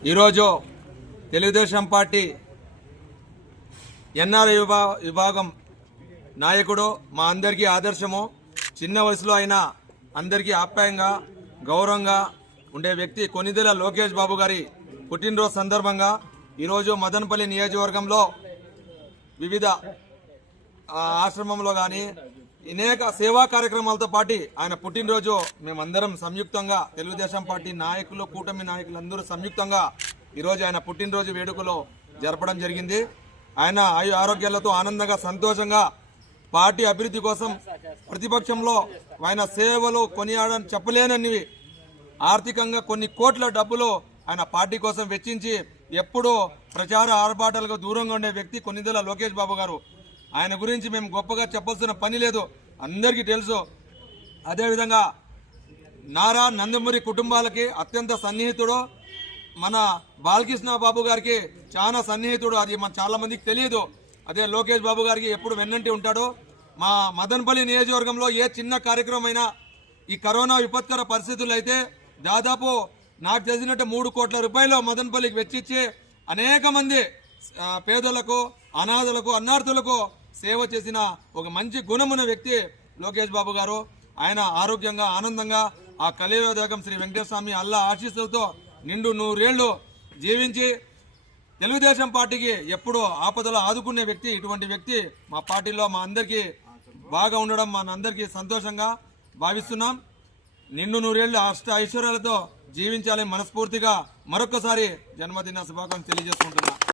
ఈరోజు Telugu Desam party NRI విభా విభాగం నాయకుడు మా అందరికీ ఆదర్శము. చిన్న వయసులో అయినా అందరికీ ఆప్యాయంగా గౌరవంగా ఉండే వ్యక్తి కొనిదెల లోకేష్ బాబు గారి పుట్టినరోజు సందర్భంగా ఈరోజు మదనపల్లి నియోజకవర్గంలో వివిధ ఆశ్రమంలో కానీ అనేక సేవా కార్యక్రమాలతో పాటు ఆయన పుట్టినరోజు మేమందరం సంయుక్తంగా తెలుగుదేశం పార్టీ నాయకులు కూటమి నాయకులందరూ సంయుక్తంగా ఈరోజు ఆయన పుట్టినరోజు వేడుకలో జరపడం జరిగింది. ఆయన ఆయు ఆరోగ్యాలతో ఆనందంగా సంతోషంగా పార్టీ అభివృద్ధి కోసం ప్రతిపక్షంలో ఆయన సేవలు కొనియాడని చెప్పలేననివి ఆర్థికంగా కొన్ని కోట్ల డబ్బులు ఆయన పార్టీ కోసం వెచ్చించి ఎప్పుడూ ప్రచార ఆర్భాటాలకు దూరంగా ఉండే వ్యక్తి కొన్నిదల లోకేష్ బాబు గారు. ఆయన గురించి మేము గొప్పగా చెప్పాల్సిన పని లేదు. అందరికీ తెలుసు. అదేవిధంగా నారా నందమూరి కుటుంబాలకి అత్యంత సన్నిహితుడు. మన బాలకృష్ణ బాబు గారికి చాలా సన్నిహితుడు. అది మన చాలా మందికి తెలియదు. అదే లోకేష్ బాబు గారికి ఎప్పుడు వెన్నంటి ఉంటాడు. మా మదన్పల్లి నియోజకవర్గంలో ఏ చిన్న కార్యక్రమం అయినా ఈ కరోనా విపత్కర పరిస్థితులు అయితే దాదాపు నాకు తెలిసినట్టు మూడు కోట్ల రూపాయలు మదనపల్లికి వెచ్చిచ్చి అనేక మంది పేదలకు అనాథలకు అన్నార్థులకు సేవ చేసిన ఒక మంచి గుణమున్న వ్యక్తి లోకేష్ బాబు గారు. ఆయన ఆరోగ్యంగా ఆనందంగా ఆ కలియోదకం శ్రీ వెంకటేశ్వమి అల్లా ఆశీస్సులతో నిండు నూరేళ్ళు జీవించి తెలుగుదేశం పార్టీకి ఎప్పుడూ ఆపదలో ఆదుకునే వ్యక్తి ఇటువంటి వ్యక్తి మా పార్టీలో మా అందరికీ బాగా ఉండడం మన అందరికీ సంతోషంగా భావిస్తున్నాం. నిండు నూరేళ్ళు అష్ట ఐశ్వర్యాలతో జీవించాలని మనస్ఫూర్తిగా మరొకసారి జన్మదిన శుభాకాంక్షలు తెలియజేసుకుంటున్నా.